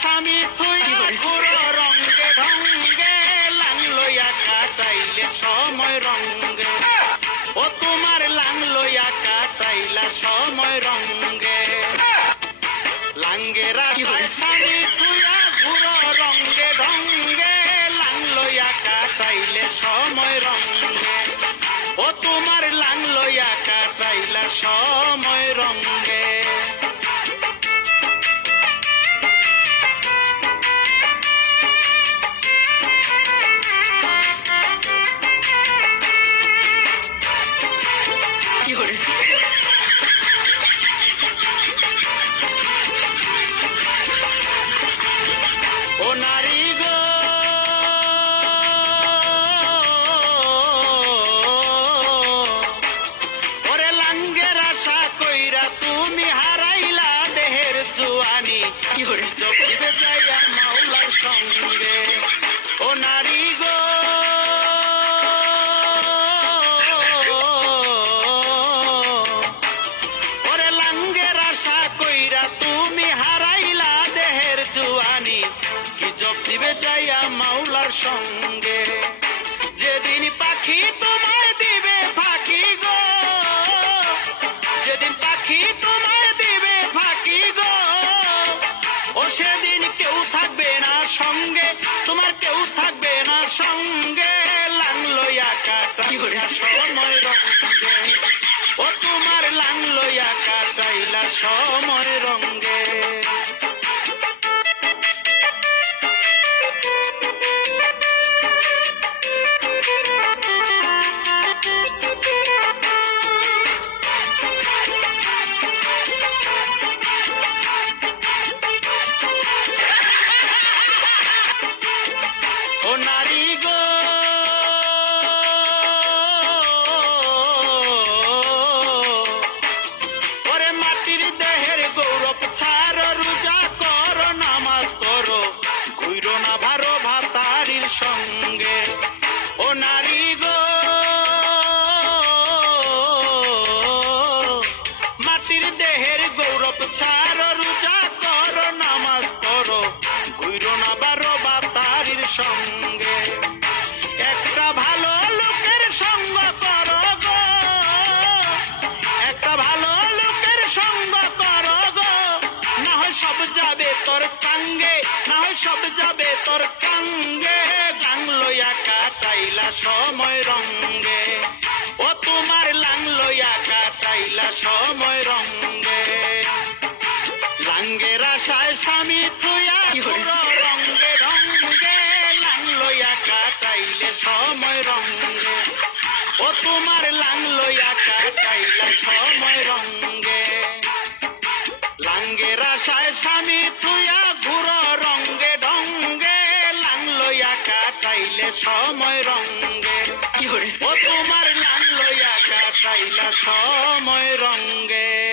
স্বামী থুইয়া ঘুরো রঙ্গে ঢঙ্গে লাং লইয়া কাটাইলে সময় রঙ্গে ও তোমার লাং লইয়া কাটাইলা সময় রঙ্গে লাঙ্গের আশায় স্বামী থুইয়া ঘুরো রঙ্গে ঢঙ্গে লাং লইয়া কাটাইলে সময় রঙ্গে ও তোমার লাং লইয়া কাটাইলা সময় রঙ্গে ও নারী গো ওরে লাঙ্গের আশা কইরা তুমি হারাইলা দেহের জুয়ানি চোখে যাইয়া মাওলার সঙ্গে ও নারী গো ওরে লাঙ্গের আশা কইরা তুমি হারাইলা দেহের জুয়ানি কি জব দিবে যাইয়া মাওলার সঙ্গে যেদিন পাখি তোমায় দিবে ফাঁকি গো যেদিন পাখি তোমায় দিবে ফাঁকি গো ও সেদিন কেউ থাকবে না সঙ্গে তোমার কেউ থাকবে না সঙ্গে লাং লইয়া কাটাইলা সময় রঙ্গে ও তোমার লাং লইয়া কাটাইলা সময় রঙ্গে ও নারী গো ওরে মাটির দেহের গৌরব ছাড়ো রোজা করো নামাজ পড়ো ঘুরো না ভারো ভাতারির সঙ্গে ও নারী গো মাটির দেহের গৌরব ছাড়ো রোজা করো নামাজ পড়ো ঘুরো না ভারো ভাতারির সঙ্গে একটা ভালো লোকের সঙ্গ করো গো একটা ভালো লোকের সঙ্গ করো গো না হয় সব যাবে তোর কাঙ্গে না হয় সব যাবে তোর কাঙ্গে লাং লইয়া কাটাইলা সময় রঙ্গে ও তোমার লাং লইয়া কাটাইলা সময় রঙ্গে লাঙ্গের আশায় স্বামী থুইয়া ঘুরো রঙ্গে ঢঙ্গে লাং লইয়া কাটাইলে সময় রঙ্গে ও তোমার লাং লইয়া কাটাইলা সময় রঙ্গে লাঙ্গের আশায় স্বামী থুইয়া ঘুরো রঙ্গে ঢঙ্গে লাং লইয়া কাটাইলে সময় রঙ্গে ও তোমার লাং লইয়া কাটাইলা সময় রঙ্গে।